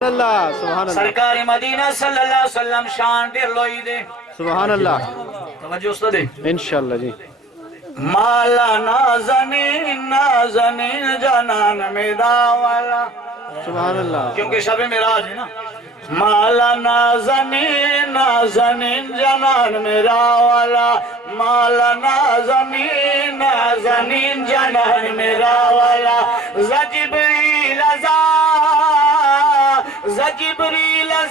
اللہ سبحان اللہ سرکار مدینہ صلی اللہ علیہ وسلم شان دیر لوئی دے سبحان اللہ توجہ استاد دے انشاءاللہ جی مالا نازنین جانان میرا والا سبحان اللہ کیونکہ شب معراج ہے نا مالا نازنین جانان میرا والا مالا نازنین جانان میرا والا زجبریل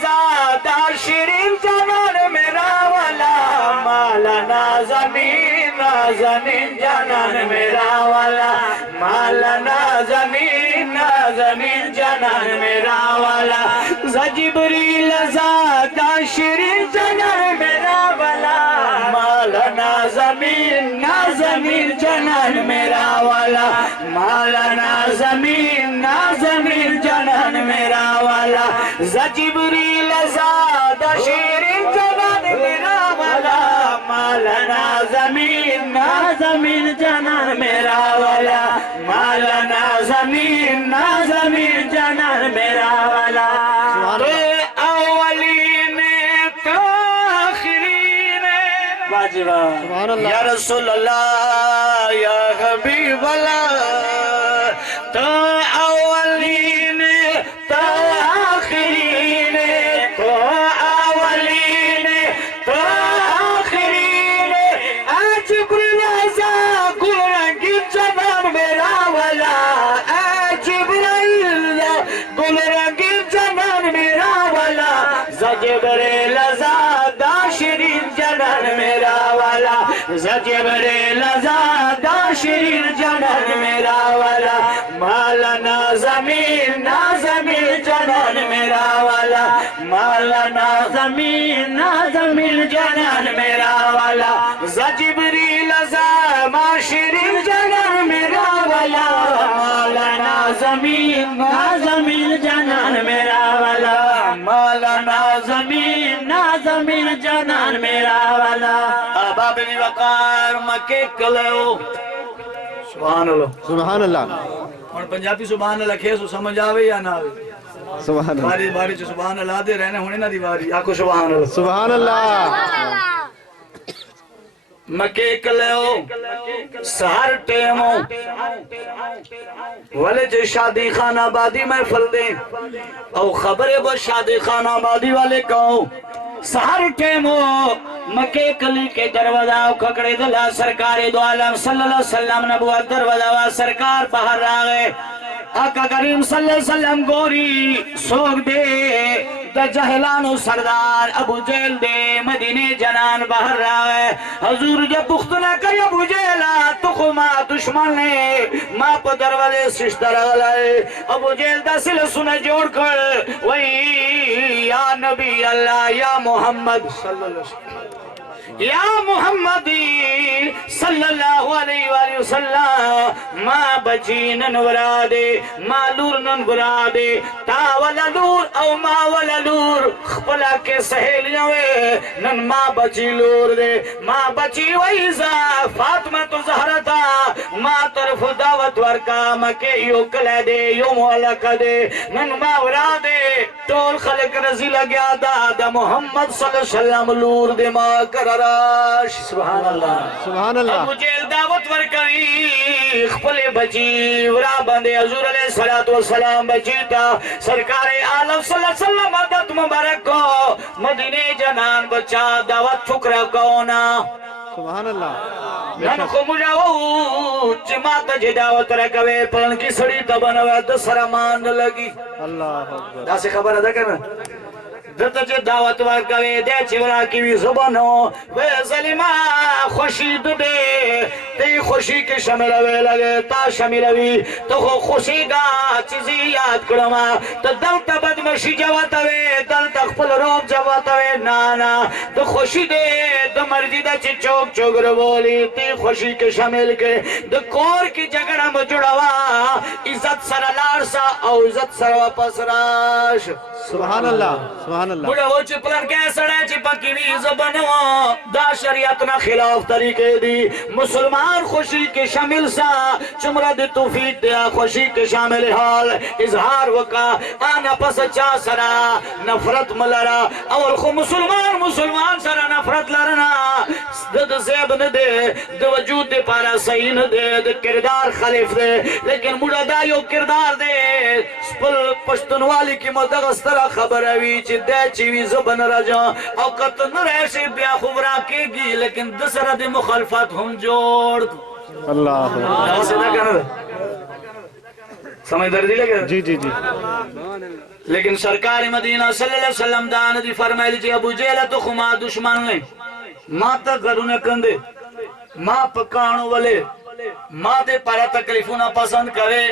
زادہ شیرین جانان میرا والا مالا نازنین جانان میرا والا مالا نازنین جانان میرا والا زجبریل زادہ شیرین جانان میرا والا مالا نازنین جانان میرا والا مالا نازنین جانان میرا والا زجبریل زادہ شیرین جانان میرا والا مالا نازنین جانان میرا والا مالا نازنین جانان میرا والا تو اولین تو آخرین واجبہ یا رسول اللہ یا حبیب اللہ تو اولین تو آخرین تو اولین تو آخرین آج برلازہ گلرنگی جنان میرا والا آج برلازہ گلرنگی جنان میرا والا زجبریل زادہ شیرین جنان میرا والا زجبریل زادہ شیرین جنان میرا والا مالا نازنین جنان میرا والا مالا نازنین جنان میرا والا زجبریل زادہ شیرین جنان میرا والا مالا نازنین جنان میرا والا مالا نازنین جنان میرا والا ابا بن وقار مکے کلو سبحان اللہ سبحان اللہ اور پنجابی سبحان اللہ کھیسو سمجھ آوے یا نہ آوے سبحان اللہ باری باری چو سبحان اللہ دے رہنے ہونے نہ دیواری آکو سبحان اللہ سبحان اللہ مکے کلو سہر ٹیمو والے جو شادی خانہ آبادی محفل دیں او خبریں وہ شادی خانہ آبادی والے کہو سہر ٹیمو مکے کلی کے دروازہ کھکڑے دلا سرکار دو عالم صلی اللہ علیہ وسلم نبوت دروازہ سرکار باہر آگئے آقا کریم صلی اللہ علیہ وسلم گوری سوگ دے دا جہلانو سردار ابو جیل دے مدینے جنان باہر آگئے حضور جب پختنا کری ابو جیلہ تو خما دشمن نے ماں پا دروازے سشتر آگئے ابو جیل دا سل سنہ جوڑ کر وہی یا نبی اللہ یا محمد صلی اللہ علیہ وسلم یا محمدی صلی اللہ علیہ وآلہ وسلم ما بچی ننورا دے ما لور ننورا دے تا والا لور او ما والا لور خپلا کے سہیلیاں وے نن ما بچی لور دے ما بچی ویزا فاطمہ تو زہرتا ما طرف دعوت ورکا مکے یو کلے دے یو مولک دے نن ما ورا دے ٹول خلق رضی لگیا دا محمد صلی اللہ علیہ وسلم لور دے ما کرراش سبحان اللہ سبحان اللہ ابو جیل دعوت ورکوی خپل بچی ورا بندے حضور علیہ السلام بچیتا سرکار عالم صلی اللہ علیہ وسلم عدد مبارک کو مدینے جنان بچا دعوت فکر کونا سبحان اللہ نن کو مجاو جماعت جی دعوت رکھوے پلن کی سڑی تبنوے دسرا مان لگی اللہ اکبر دا سے خبر ادا کرنا دتا چه دعوت ورکوی دے چورا کیوی زبانو وے ظلمہ خوشی دے تی خوشی کے شملوے لگے تا شملوی تو خوشی دا چیزی یاد کرما تو دلتا بدمشی جواتوے دلتا خپل روب جواتوے نانا تو خوشی دے دو مرضی دا چی چوک چوک رو بولی تی خوشی کے شمل کے دو کور کی جگڑا مجڑوا عزت سر لارسا او عزت سر واپس راش سبحان اللہ سبحان اللہ بڑا ہو چپلر کیسڑے چپکی بھی زبانوں دا شریعت نہ خلاف طریقے دی مسلمان اظہار خوشی کے شامل سا چمرہ دے توفیق دیا خوشی کے شامل حال اظہار وکا آنا پس چا سرا نفرت ملرا اول خو مسلمان سرا نفرت لرنا دد زیب ندے دو وجود دے پارا صحیح ندے دے کردار خلیف دے لیکن مڑا دائیو کردار دے سپل پشتنوالی کی مدغسترہ خبر ہوئی چی دے چیوی زبن رجا او قطن ریشی بیا خبرہ کے گی لیکن دسرہ دے مخالفت ہم جوڑ اللہ ایسے نہ کرنا سمجھ دردی لگے جی جی جی لیکن سرکار مدینہ صلی اللہ علیہ وسلم دان دی فرمائے لی ابو جہل تو خما دشمن نہیں ماں تا گھرونے کندے ماں پکانو والے ماں دے پارا تکلیفوں نہ پسند کرے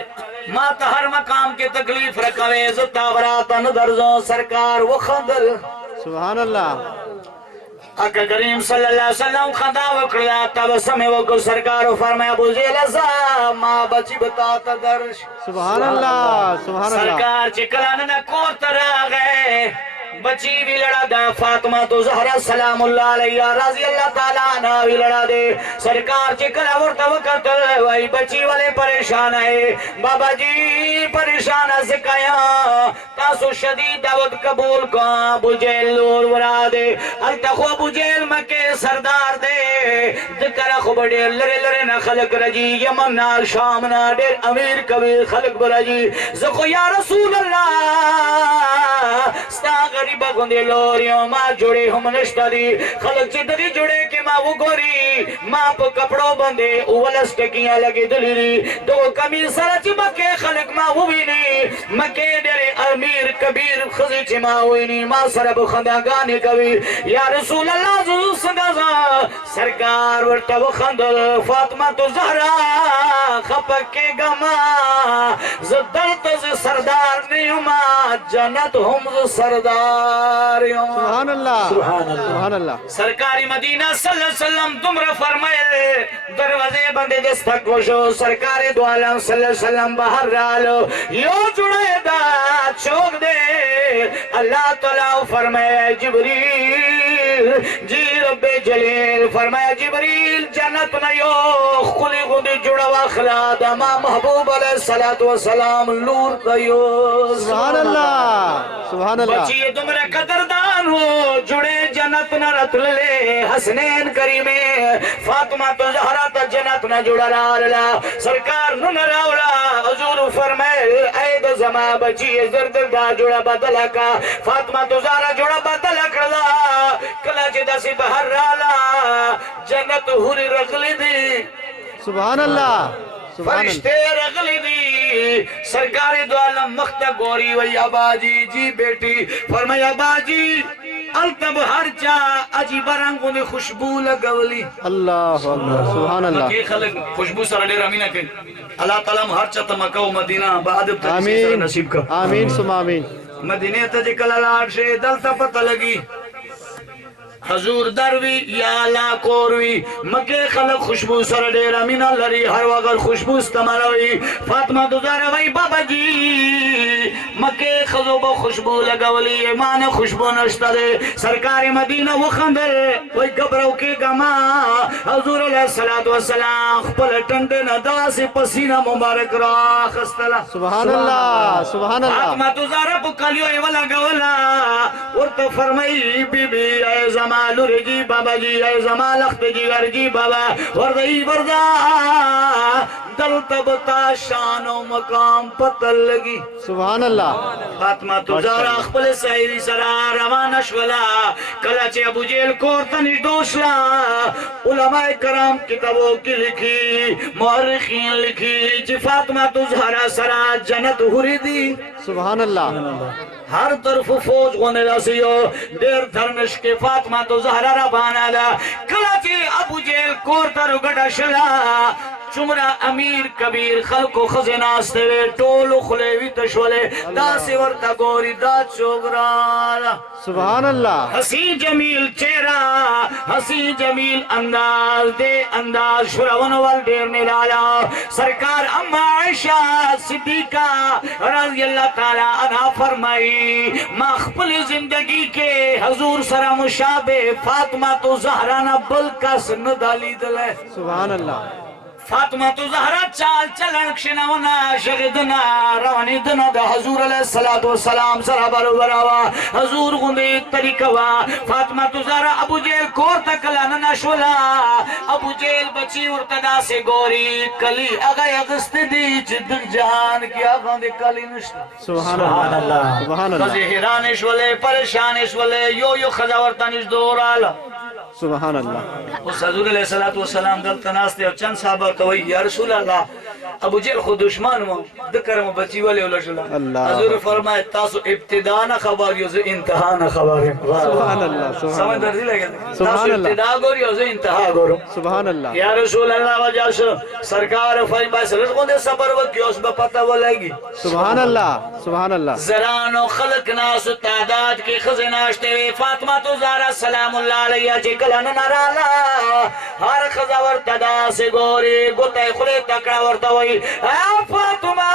ماں تا ہر مقام کے تکلیف رکھوے زتا براتا ندرزوں سرکار وہ خندر سبحان اللہ آقا کریم صلی اللہ علیہ وسلم خدا وکڑیا تب سمے وکو سرکار فرمایا ابو جہل ازا ماں بچی بتاتا درش سبحان اللہ سبحان اللہ سرکار چکلاننا کورتر آگئے بچی بھی لڑا دا فاطمہ تو زہرہ سلام اللہ علیہ رضی اللہ تعالیٰ عنہ بھی لڑا دے سرکار چکلا ورطا وقت وہی بچی والے پریشان ہے بابا جی پریشان سکایا تاسو شدید دعوت قبول کو ابو جہل لور ورا دے التخو ابو جہل مکے سردار دے دکرہ خوب دیر لرے لرے نا خلق رجی یمن نال شام نا دیر امیر کبیر خلق برجی زخو یا رسول اللہ ستا غریبہ گندے لوریوں ماں جڑے ہم نشتہ دی خلق چیدری جڑے کہ ماں وہ گوری ماں پا کپڑوں بندے اولس ٹکیاں لگے دلیری دو کمی سرچ مکے خلق ماں وہ بھی نہیں مکے دیر امیر کبیر خزی چی ماں ہوئی نہیں ماں سرب خندگانی کبھی یا رسول اللہ زو سنگازا سرکار ورطا و خندل فاطمہ تو زہرہ خپک کے گما زدر تو سردار نہیں ماں جنت ہم سردار سبحان اللہ سبحان اللہ سرکاری مدینہ صلی اللہ علیہ وسلم تمرا فرمائے دروازے بندے دستک وشو سرکاری دو عالم صلی اللہ علیہ وسلم باہر رالو یو جڑے دا چوک دے اللہ تعالیٰ فرمائے جبریل جی رب جلیل فرمایا جبریل جنت نیو خلی غندی جڑا واخلاد اما محبوب علیہ السلام نور دیو سبحان اللہ سبحان اللہ بچی تمہرے قدردان ہو جڑے جنت نہ رت لے حسنین کریمے فاطمہ تو زہرہ تا جنت نہ جڑا لالا سرکار نہ راولا حضور فرمائے اے دو زمان بچی زرد دا جڑا بدلا کا فاطمہ تو زہرہ جڑا بدلا کرلا کلا جدہ سی بہر رالا جنت ہوری رغلی دی سبحان اللہ فرشتے رغلی دی سرکاری دو عالم مختہ گوری وی ابا جی جی بیٹی فرمایا ابا جی التب ہر چا عجیب رنگوں نے خوشبو لگولی اللہ اکبر سبحان اللہ مکی خلق خوشبو سر دیر امینہ کے اللہ تعالیٰ ہر چا مکہ و مدینہ بعد آمین نصیب کا آمین سم آمین مدینہ تجکل اللہ سے دلتا پتہ لگی حضور دروی یا لا کوروی مکے خلق خوشبو سر دیر امینہ لری ہر وقت خوشبو استمروی فاطمہ دوزاروی بابا جی مکے خضو با خوشبو لگولی ایمان خوشبو نشتا دے سرکار مدینہ وخندر وی گبرو کی گما حضور علیہ السلام خپل ٹنڈے ندا سے پسینہ مبارک را خستلا سبحان اللہ سبحان اللہ فاطمہ دوزارہ پکلیو ایوالا گولا ورطا فرمائی بی بی اے زمان مالور جی بابا جی اے زمان لخت جی گر جی بابا وردی وردہ دل تبتا شان و مقام پتل لگی سبحان اللہ فاطمہ تجارہ اخبر سہیری سرا روان اشولا کلاچے ابو جیل کورتنی دوشلا علماء کرام کتابوں کی لکھی مورخین لکھی جی فاطمہ تجارہ سرا جنت ہوری دی سبحان اللہ ہر طرف فوج ہونے رسیو دیر دھرمش کے فاطمہ تو زہرہ ربانا دا کلاچی ابو جیل کورتا رگڑا شلا چمرہ امیر کبیر خلق و خزناستے وے ٹولو خلیوی تشولے دا سیورتا گوری دا چوگرالا سبحان اللہ حسی جمیل چہرہ حسی جمیل انداز دے انداز شرون والدیر نلالا سرکار اما عائشہ صدیقہ رضی اللہ تعالیٰ عنہ فرمائی مخبل زندگی کے حضور سر مشابہ فاطمہ تو زہرانہ بلکس ندالی دلے سبحان اللہ فاطمہ تو زہرا چال چلن کشنونا شغدنا روانی دنا دا حضور علیہ السلام سرا برو براوا حضور غندی طریقوا فاطمہ تو زہرا ابو جیل کور تکلان نشولا ابو جیل بچی ارتدا سے گوری کلی اگا اغست دی جدک جہان کی آغان دی کلی نشتا سبحان اللہ سبحان اللہ خزی حیرانش والے پریشانش والے یو خزاورتانش دور آلا سبحان اللہ اس حضور علیہ السلام دلتا ناستے اور چند صحابہ کوئی یا رسول اللہ ابو جیل خود دشمن مو دکرم بچی والے اللہ اللہ حضور فرمائے تاسو ابتداء نہ خبر یوز انتہا نہ خبر سبحان اللہ سمجھ سبحان دردی لگے سبحان تاسو اللہ ابتداء گور یوز انتہا گورو سبحان اللہ یا رسول اللہ وجہ سے سرکار فرمائے سرکوں دے صبر وکی اس با پتہ وہ لے گی سبحان اللہ سبحان اللہ زران و خلق ناس و تعداد کی خزناشتے ہوئے فاطمہ تو زارا سلام اللہ علیہ جی کلن نرالا ہر خزاور تدا سے گوری گتے خلے تکڑا ورتا ہوئی اے فاطمہ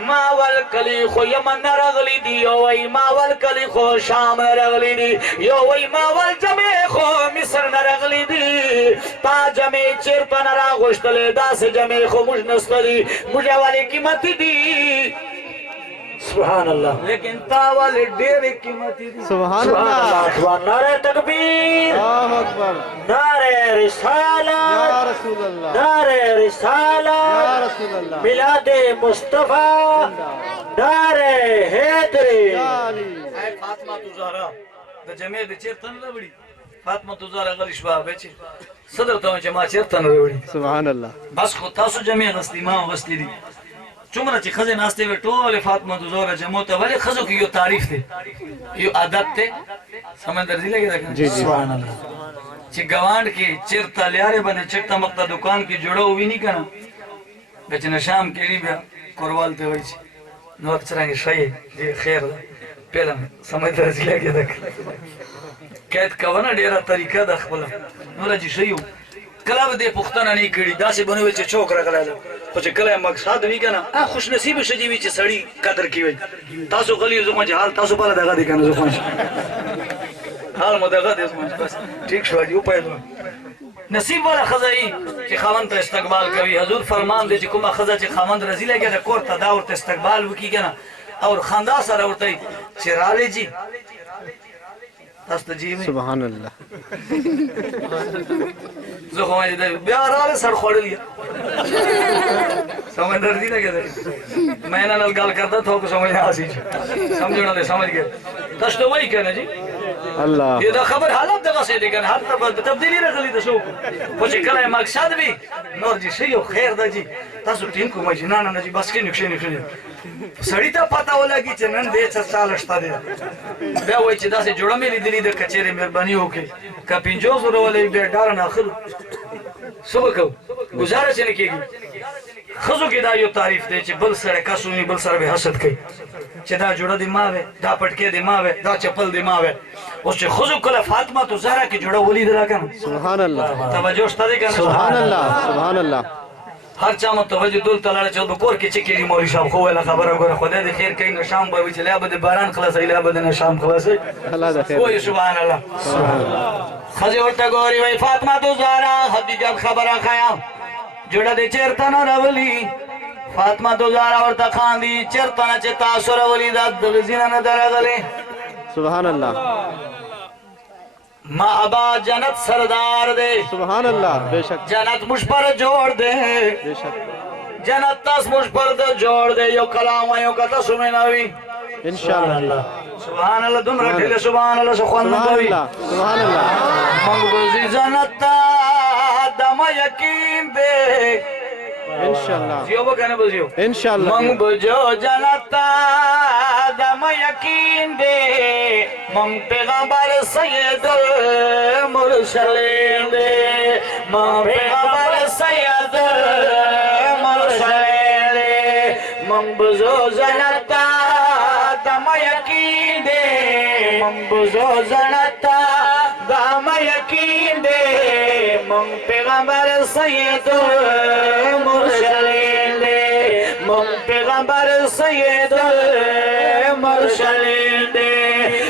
ماول کلی خو یمن رغلی دی یو وی ماول کلی خو شام رغلی دی یو وی ماول جمع خو مصر نرغلی دی تا جمع چرپا نرا گوشتلی دا سے جمع خو مجنستلی مجھے والی قیمتی دی سبحان اللہ لیکن تاوال دیر قیمتی دی سبحان اللہ نعرہ تکبیر اللہ اکبر نعرہ یا رسالت رسول اللہ نعرہ یا رسالت رسول اللہ میلاد مصطفیٰ نعرہ حیدری یا علی اے فاطمہ تو زہرا دا جمعہ دے چیرتن ربڑی فاطمہ تو زہرا غلیش باب ہے صدر تو جمعہ چیرتن ربڑی سبحان اللہ بس خود تاسو جمعہ غسلی ماں غسلی دی چمرا چی خزے ناستے ہوئے ٹول فاطمہ تو زہرا جمعہ تا ولی خزو کی یو تعریف تے یو عادت تے سمجھ درزی لگے دیکھنا جی جی سبحان اللہ چی گوانڈ کی چرتا لیارے بنے چرتا مقتا دکان کی جوڑا ہوئی نہیں کنا بیچنا شام کیڑی بیا کوروالتے ہوئی چی نو اکچرانگی شئی جی خیر دا پہلا سمجھ درزی لگے دیکھنا قید کوانا ڈیرا طریقہ دا خبلا نورا جی شئی ہو کلاب دے پختانا نہیں کڑی دا سے بنوے چے چوک رکھ لائے خوچے کلائے مقصاد نہیں کنا خوش نصیب شجیوی چے سڑی قدر کی وجہ تاسو خلی زمان چے حال تاسو پالا داگا دیکھانا زمان چے حال مداغا دے زمان چے بس ٹھیک شوا جی اوپا ہے نصیب والا خزائی چے خامن تا استقبال کوي حضور فرمان دے چے کما خزا چے خامن رزی لے گیا کور تا داور تا استقبال وکی گیا اور خاندہ سارا ورطائی چے رالے جی تاستا جی میں سبحان اللہ زخم آئی دے بیار آلے سر خوڑ لیا سمجھ دردی لگے دے میں نہ نل گال کرتا تھا کو سمجھ آسی سمجھونا دے سمجھ گئے تشتو وہی کہنا جی اللہ یہ دا خبر حالت دے غصے دے کہنا حالت تبدیلی رکھلی دا شوک پوچھے کلائے مقصد بھی نور جی شیو خیر دا جی تاسو ٹیم کو مجھے نانا جی بس کے نکشے سڑی تا پاتا ہو لگی چے نن دے چالشتا دے بیا وہی چے دا سے جوڑا میری دلی دے کچھرے مہربانی ہو کے کا پینجو زورو والے بیا ڈارن آخر صبح کو گزارا چنے کی گی خزو کی دا یو تعریف دے چے بل سر کسونی بل سر بے حسد کئی چے دا جوڑا دی ماوے دا پٹکے دی ماوے دا چپل دی ماوے اس چے خزو کلا فاطمہ تو زہرا کی جوڑا ولی دلا کنا سبحان اللہ توجہ دے کنا سبحان اللہ سبحان اللہ ہر چاہم توجہ دول تلاڑے چل بکور کی چکیری موری شام خویلہ خبر اگر خدا دے خیر کہیں شام باوی چلے آباد باران خلاص ہے آباد شام خلاص ہے اللہ دا خیر کوئی سبحان اللہ خزی ورطا گوری وی فاطمہ تو زہرا حدی جب خبر آخایا جوڑا دے چیرتانا رولی فاطمہ تو زہرا ورطا خاندی چیرتانا چے تاسو رولی داد دغزینہ ندر غلی سبحان اللہ ماں ابا جنت سردار دے سبحان اللہ بے شک جنت مجھ پر جوڑ دے بے شک جنت تاس مجھ پر دے جوڑ دے یو کلام یو کتا سمیں نوی انشاءاللہ سبحان اللہ دم رکھلے سبحان اللہ سخوان سبحان نبوی اللہ سبحان اللہ منگوزی جنت تا دم یقین دے انشاءاللہ جیو با کہنے بزیو انشاءاللہ منگ بجو جنت تا دم یقین دے منگ پیغمبر سید المرسلین دے منگ پیغمبر سید المرسلین دے منگ بجو جنت تا دم یقین دے منگ بجو جنت تا دم یقین دے منگ پیغمبر سید المرسلین دے منگ پیغمبر سید المرسلین دے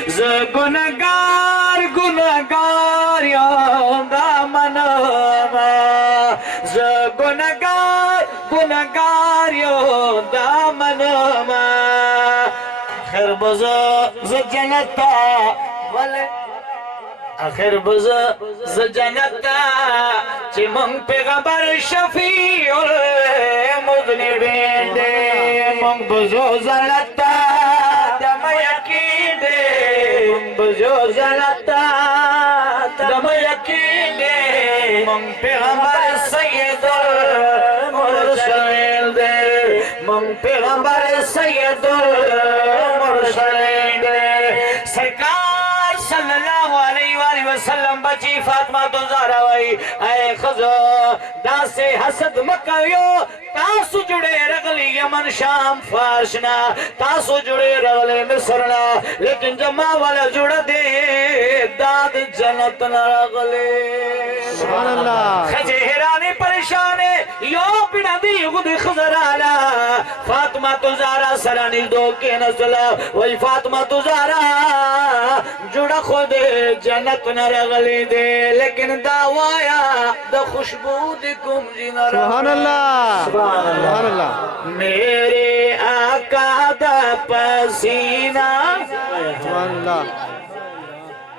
ز گنگار گنگار یاندہ مناما گزگاریو دامن ما آخر بز جنتا والے آخر بز جنتا چی منگ پیغمبر شفیع المذنبین دے منگ بزو جنتا دم یقین دے منگ بزو جنتا دم یقین دے منگ پیغمبر سید المرسلین دے منگ پیغمبر سید المرسلین دے سرکار صلی اللہ علیہ وآلہ وسلم بچی فاطمہ تو زہرا وئی اے خزو دا سے حسد مکیو تاسو جڑے رغلی یمن شام فاشنا تاسو جڑے رغلی مصرنا لیکن جمع والا جڑ دے داد جنت نہ رغلی سبحان اللہ خجہرانی پریشانے یو بنا دی خود خزرالا فاطمہ تو زہرا سرانی دو کے نزلا وہی فاطمہ تو زہرا جڑا خود جنت نہ رغلی دے لیکن دعوایا دا خوشبو دی کم جی نہ سبحان اللہ سبحان اللہ میرے آقا دا پسینہ سبحان اللہ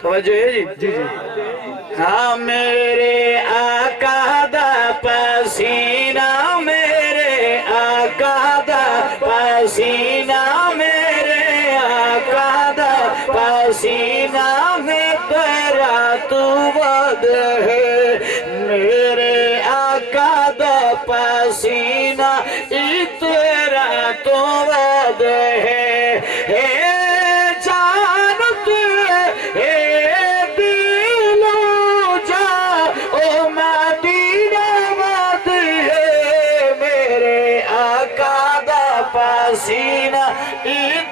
توجہ ہے جی جی جی ہاں میرے آقا دا پسینہ میرے آقا دا پسینہ میرے آقا دا پسینہ میں تیرا تو ود ہے میرے آقا دا پسینہ تیرا تو ود ہے جانت ہے دلو جا او مدینہ ود ہے میرے آقا دا پسینہ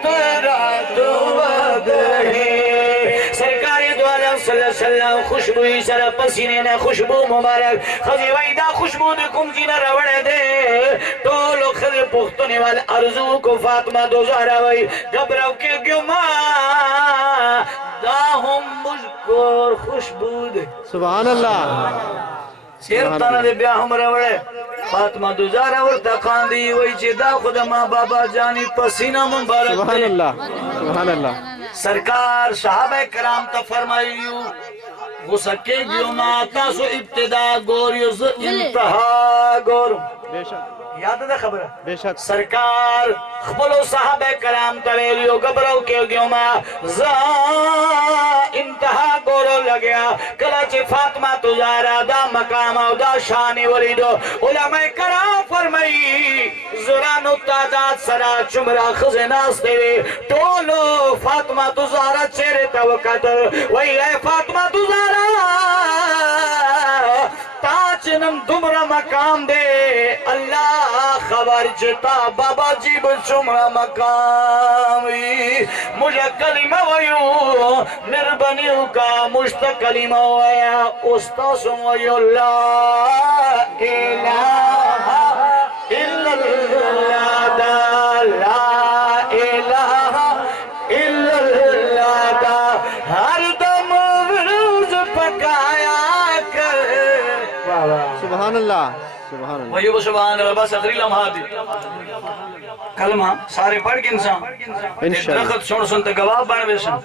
تیرا تو ود ہے سرکار دو عالم صلی اللہ علیہ وسلم خوشبوئی سر پسینے نے خوشبو مبارک خزی ویدہ خوشبو دے کم جینا روڑے دے ٹولو خزی پختنے والے ارزو کو فاطمہ دو زہرا وی گبرو کے گیوما دا ہم مجھکور خوشبو دے سبحان اللہ سیر تانا دے بیا ہم روڑے فاطمہ دو زہرا ورطا خاندی وی چی دا خود ماں بابا جانی پسینہ مبارک سبحان دے اللہ سبحان اللہ سرکار صحابہ کرام تا فرمائیو غسکے گیو ماتا سو ابتدا گوریو ز انتہا گورو بے شک یاد ہے خبر بے شک سرکار خبلو صحابہ کرام تلیلیو گبرو کے گیو ما ز انتہا گورو لگیا کلاچی فاطمہ تجارہ دا مقام او دا شانی ولیدو علماء کرام فرمائی زرانو تعداد سرا چمرا خزناس دیوی ٹولو فاطمہ تجارہ چیرے توقت وی اے فاطمہ تجارہ تاچنم دمرا مقام دے اللہ خبر جتا بابا جیب چمرا مقامی مجھے کلمہ ویو مربنیو کا مجھتا کلمہ ویا استاسم ویو لا الہ الا اللہ دا لا الہ الا اللہ دا ہر دم روز پکایا کر سبحان اللہ سبحان اللہ ویو سبحان اللہ بس اخری لمحہ دی کلمہ سارے پڑھ کے انسان انشاءاللہ درخت سن سن تے گواہ بن ویسن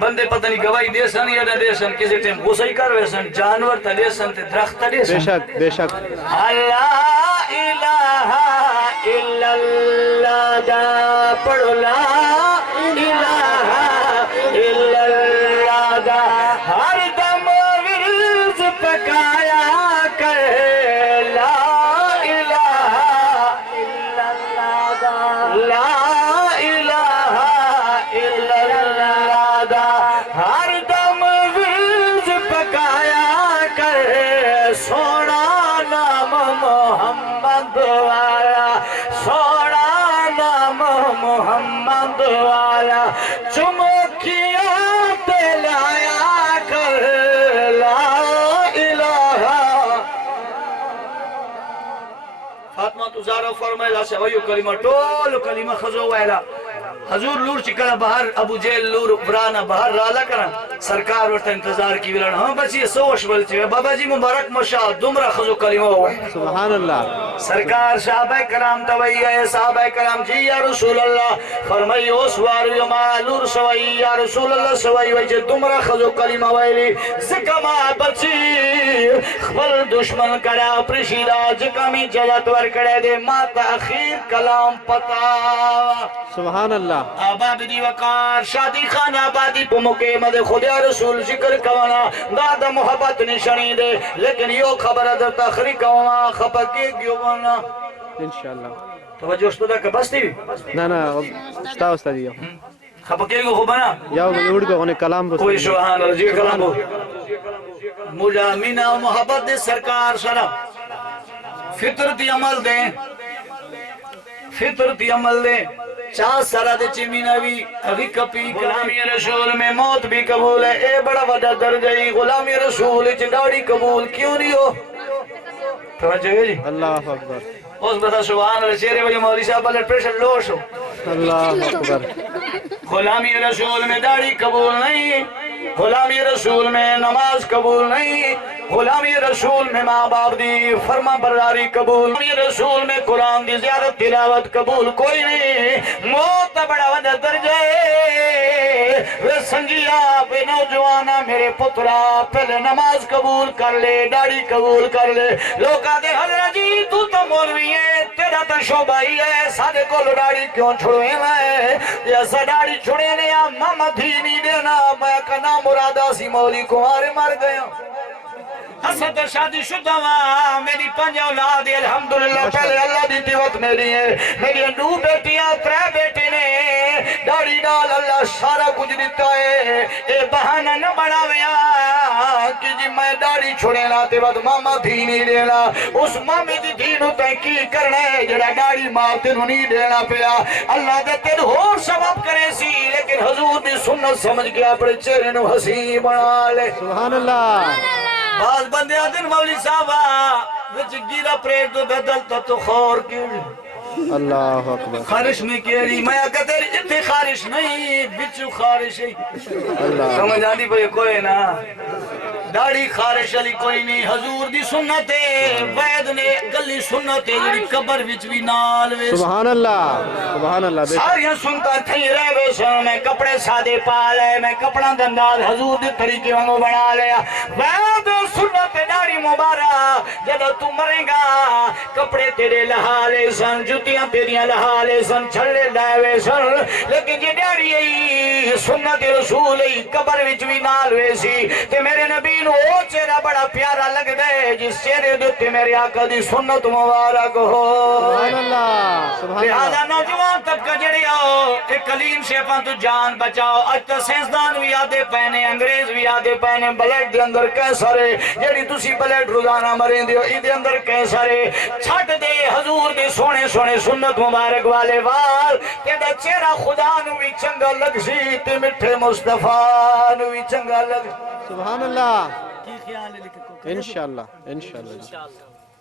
بندے پتہ نہیں گواہی دے سن یا نہ دے سن کسی ٹیم غصہ کر ویسن جانور تے دے سن تے درخت تے دے بے سن شک بے شک اللہ الہ الا اللہ دا پڑھو لا الہ الا اللہ دا ہر دم ورز پکایا کر لا الہ الا اللہ دا لا الہ الا اللہ دا ہر دم ورز پکایا کر سونا نام محمد والا سونا نام محمد والا چمکیا پلایا کر لا الہ فاطمہ تزارہ فرمائے سے ویو کلمہ ٹولو کلمہ خزو ویلا حضور لور چکا باہر ابو جیل لور برانا باہر رالا کرا سرکار ورطا انتظار کی ولن ہاں بس یہ سوش بل چکا بابا جی مبارک مشاہ دمرا خزو کلمہ ہوئے سبحان اللہ سرکار صحابہ کرام توئی گئے صحابہ کرام جی یا رسول اللہ فرمائی اس واری مالور سوائی یا رسول اللہ سوائی وجہ دمرا خزو کلمہ ویلی زکما بچی خبر دشمن کرا پرشیدہ جکمی جلت ور کرے دے ما تاخیر کلام پتا سبحان اللہ آبادی وقار شادی خان آبادی پو مقیمت خدا رسول ذکر کوانا دادا محبت نشانی دے لیکن یو خبر در تخری کوانا خپکی گیو بنا انشاءاللہ توجہ اس دا کبس تھی نا نا استا استا دیو خپکی گیو بنا یاو اڑ گو نے کلام بس کوئی سبحان اللہ جی کلام ہو مجھا مینا محبت دے سرکار سلام فطرتی عمل دے فطرتی عمل دے چاہ سارا دے چمینوی ابھی کپی غلامی رسول میں موت بھی قبول ہے اے بڑا وڈا درجہی غلامی رسول چڑاڑی قبول کیوں نہیں ہو توجہ ہے جی اللہ اکبر اس بتا سبحان اللہ چہرے وجہ مولی صاحب بلڈ پریشر لوش ہو اللہ اکبر غلامی رسول میں داڑھی قبول نہیں غلامی رسول میں نماز قبول نہیں غلامی رسول میں ماں باپ دی فرما برداری قبول غلامی رسول میں قرآن دی زیارت تلاوت قبول کوئی نہیں موت بڑا وجہ درجے وے سنجیا بے نوجوانا میرے پترا پہلے نماز قبول کر لے داڑھی قبول کر لے لوگ آدھے حضرت جی تو مولوی ہے تیرا تو شعبہ ہی ہے سادے کو داڑھی کیوں چھوڑے میں ایسا داڑھی چھوڑے نے ماما تھی نہیں دینا میں کنا مرادہ سی مولی کمارے مر گیا حسد شادی شدہ ماں میری پنج اولاد الحمدللہ پہلے اللہ دی دیوت میری ہے میری دو بیٹیاں ترے بیٹے نے داڑھی ڈال اللہ سارا کچھ دیتا ہے اے بہانہ نہ بڑا ویا کہ جی میں داڑھی چھوڑے نا تے بعد ماما تھی نہیں دینا اس مامی دی دینو تحقیق کرنا ہے جڑا داڑھی مارتے نو نہیں دینا پیا اللہ دے تیر ہور سبب کرے سی لیکن حضور دی سنت سمجھ کے اپنے چہرے نو حسین بنا لے سبحان اللہ بعض بندے آدھن مولی صاحبہ وچ گیرہ پریٹ تو بدلتا تو خور کیڑی اللہ اکبر خارش میں کیڑی میں کہتے اتنے خارش نہیں بچو خارش ہے اللہ سمجھ آدھی پہ کوئی نا داڑھی خارش علی کوئی نہیں حضور دی سنتے وید نے گلی سنتے جڑی قبر وچ بھی نال وے سبحان اللہ سبحان اللہ ساریاں سنتا تھی رہ بے سن میں کپڑے سادے پا لے میں کپڑا دنداز حضور دے طریقے وانگو بنا لیا وید سنت داڑھی مبارک جب تو مرے گا کپڑے تیرے لحالے سن جتیاں تیریاں لحالے سن چھلے لائے سن لیکن جی داڑھی ای سنت رسول ای قبر وچ بھی نال وے سی تے میرے نبی نو او چہرہ بڑا پیارا لگ دے جس چہرے دوتے میرے آقا دی سنت مبارک ہو سبحان اللہ سبحان اللہ لہذا نوجوان طبقہ جڑی آؤ ایک کلیم شیفان تو جان بچاؤ اج تا سینسدان بھی آدھے پہنے انگریز بھی آدھے پہنے بلیڈ دے اندر کیسارے جڑی تسی بلیڈ روزانہ مرین دیو ای دے اندر کیسارے چھٹ دے حضور دے سونے سونے سنت مبارک والے وال تیڑا چہرہ خدا نو بھی چنگا لگ سی تے مٹھے مصطفیٰ نو بھی چنگا لگ سبحان اللہ کی خیال ہے لیکن انشاءاللہ انشاءاللہ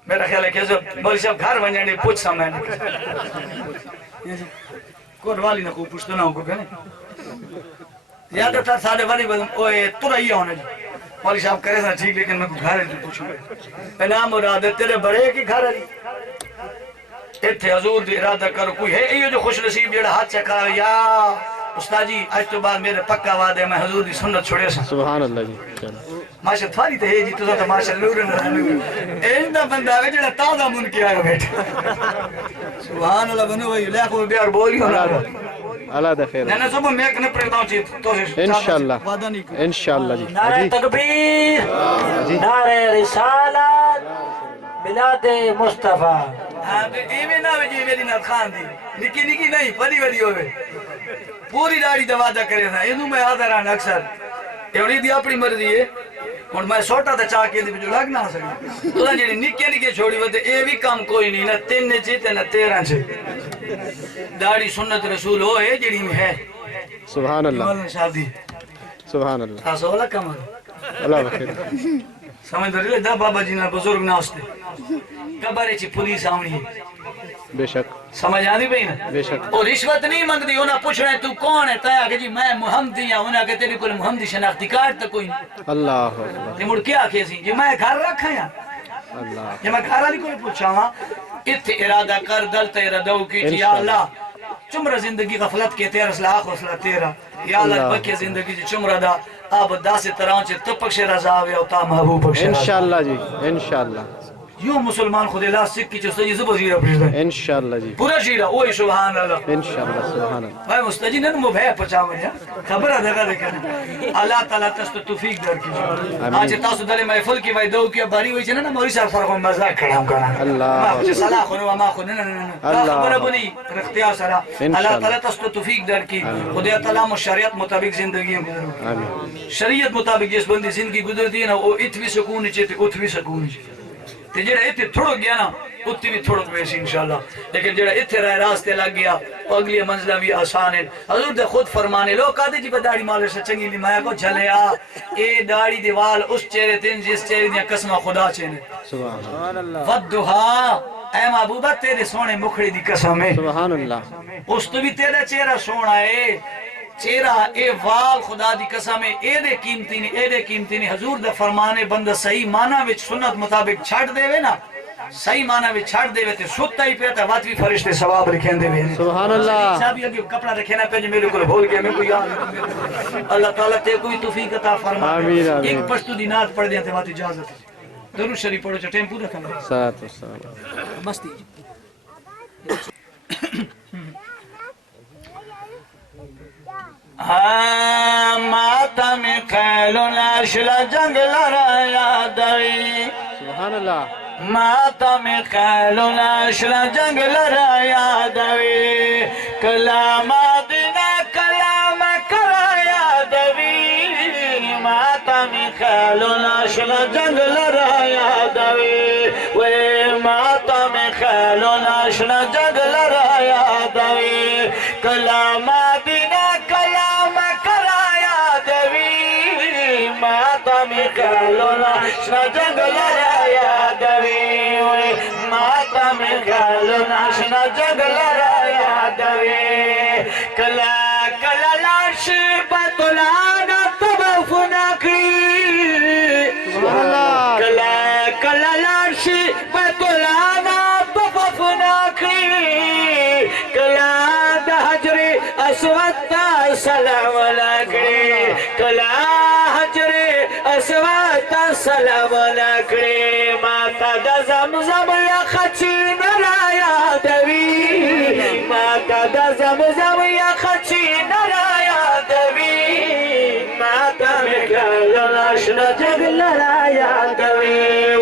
میرا خیال ہے کہ جب مولی صاحب گھر بن جانے پوچھ سا میں کون والی نہ کو پوچھتا نہ ہو کو کہنے یاد تھا سارے والی اوے تو رہی ہونے مولی صاحب کرے سا ٹھیک لیکن میں کو گھر ہے پوچھوں گا نام مراد تیرے بڑے کی گھر ہے ایتھے حضور دی ارادہ کرو کوئی ہے یہ جو خوش نصیب جڑا ہاتھ چکا یا استاد جی آج تو بعد میرے پکا وعدے میں حضور دی سنت چھوڑے سا سبحان اللہ جی ماشاء تھاری تے جی تو تو ماشاء اللہ نور ایندا بندہ ہے جڑا تازہ من کے آیا بیٹھا سبحان اللہ بنو بھائی لاکھوں بیار بولی ہونا اللہ دا خیر نہ صبح میں کنے پرتا ہوں چیز تو انشاءاللہ وعدہ نہیں کروں انشاءاللہ جی نعرہ تکبیر نعرہ رسالت بلاد مصطفیٰ ایویں نہ جی میری نہ خان دی نکی نکی نہیں بڑی بڑی ہوے پوری داڑھی دا وعدہ کرے نا اینو میں حاضر ہاں اکثر ایوڑی دی اپنی مرضی ہے ہن میں سوٹا تے چاہ کے دی جو لگ نہ سکے تو جڑی نکے نکے چھوڑی ودے اے بھی کام کوئی نہیں نہ 3 چ تے نہ 13 چ داڑھی سنت رسول ہوئے جڑی میں ہے سبحان اللہ مولانا شادی سبحان اللہ اسولا کمال اللہ بخیر سمجھ رہے دا بابا جی نا بزرگ نہ استے قبر چ پولیس آونی بے شک سمجھ آدھی پئی نا بے شک اور رشوت نہیں منگتی انہیں پوچھنا ہے تو کون ہے تایا کہ جی میں محمدی ہوں انہیں کہ تیری کوئی محمدی شناختی کارڈ تو کوئی نہیں اللہ اکبر تے مڑ کیا آکھے سی جی میں گھر رکھا یا اللہ جی میں گھر والی کوئی پوچھا ہوا اتھے ارادہ کر دل تیرا دو کی جی یا اللہ چمرہ زندگی غفلت کے تیرا اصلاح غفلت تیرا یا اللہ بکی زندگی جی چمرہ دا آپ دا سے تران چے تو پکش رضا ہوئے اوتا محبوب پکش رضا انشاءاللہ جی انشاءاللہ یوں مسلمان خود اللہ سکھ کی چوستا جی زبا زیرہ پڑھتا ہے انشاءاللہ جی پورا شیرہ اوہی سبحان اللہ انشاءاللہ سبحان اللہ بھائی مستجی نن مو بھائی پچاو یا خبر دگا دیکھنے اللہ تعالیٰ تست توفیق در کی آج تاسو دل محفل کی وای دو کی باری ہوئی چھے نا موری صاحب فرقوں مزاق کھڑا ہم کرنا اللہ مجھے صلاح خونو وما خونو خبر بنی رختیار صلاح اللہ تعالیٰ تست توفیق در کی خدا تعالیٰ شریعت مطابق زندگی گزر شریعت مطابق جس بندی زندگی گزرتی ہے نا وہ اتوی سکون چیتے اتوی سکون چیتے تے جڑا ایتھے تھوڑک گیا نا اتنی بھی تھوڑک ویسی انشاءاللہ لیکن جڑا ایتھے رائے راستے لگ گیا اگلی منزلہ بھی آسان ہے حضور دے خود فرمانے لوگ کہتے جی پہ داڑی مالے سے چنگی لی مایا کو جھلے آ اے داڑی دیوال اس چہرے تین جس چہرے دیا قسمہ خدا چہنے سبحان اللہ ودہا اے محبوبہ تیرے سونے مکھڑی دی قسم ہے سبحان اللہ اس تو بھی تیرا چہرہ سونا ہے چہرہ اے وال خدا دی قسم ہے اے دے قیمتی نہیں حضور دے فرمانے بندہ صحیح معنی وچ سنت مطابق چھڑ دے وے نا صحیح معنی وچ چھڑ دے وے تے ستا ہی پیا تے وات بھی فرشتے ثواب لکھیں دے وے سبحان اللہ صاحب یہ کپڑا رکھے نا پہ جو میرے کو بھول گیا میں کو یاد اللہ تعالیٰ تے کوئی توفیق عطا فرما آمین آمین ایک پشتو دی نعت پڑھ دیا تے وات اجازت ہے درود شریف پڑھو چا ٹائم پورا کرنا صلوات والسلام مستی ماتم خیل ناشل جنگ لرایا دوی سبحان اللہ ماتم خیل ناشل جنگ لرایا دوی کلام دینا کلام کرایا دوی ماتم خیل ناشل جنگ لرایا دوی وے ماتم خیل ناشل جنگ لرایا دوی کلام دینا ماتم خیل ناشنا جنگ لرایا دوی ماتم خیل ناشنا جنگ لرایا دوی کلا کلا لاش بطلانا تبفنا کری کلا کلا لاش بطلانا تبفنا کری کلا دا حجر اسود سلام لکری کلا حجر اسود سلام لکری ماتا دا زمزم یا خچی نرایا دوی ماتا دا زمزم یا خچی نرایا دوی ماتا مکھل ناشنا جگ لرایا دوی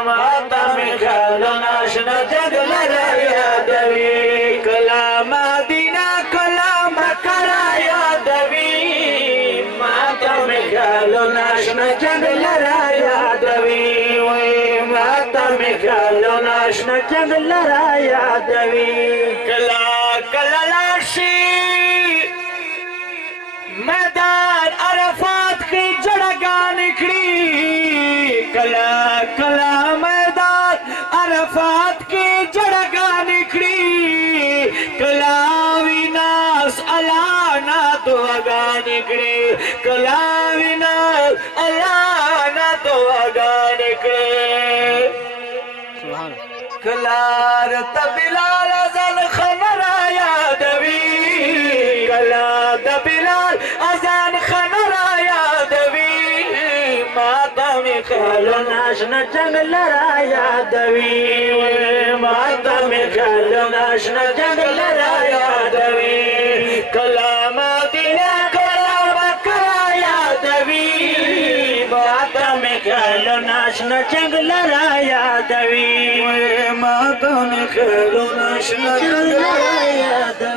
ماتا مکھل ناشنا جگ لرایا دوی کلام دینا کلام کرایا دوی ماتا مکھل ناشنا جگ لرایا دوی ماتا مکھل ناشنا جگ لرایا دوی کلا کلا لاشی میدان عرفات کی جڑگا نکڑی کلا کلا میدان عرفات کی جڑگا نکڑی کلاوی ناس الانا تو اگا نکڑی کلاوی ناس الانا تو اگا نکڑی کلار تبلال ازل خمرایا دوی کلا دبلال ازل خمرایا دوی ماتم خیل ناشنا جنگ لرایا دوی ماتم خیل ناشنا جنگ لرایا دوی کلام دینا کلام کرایا دوی ماتم خیل ناشنا جنگ لرایا دوی ماتم خیل ناشنا جنگ لرایا دوی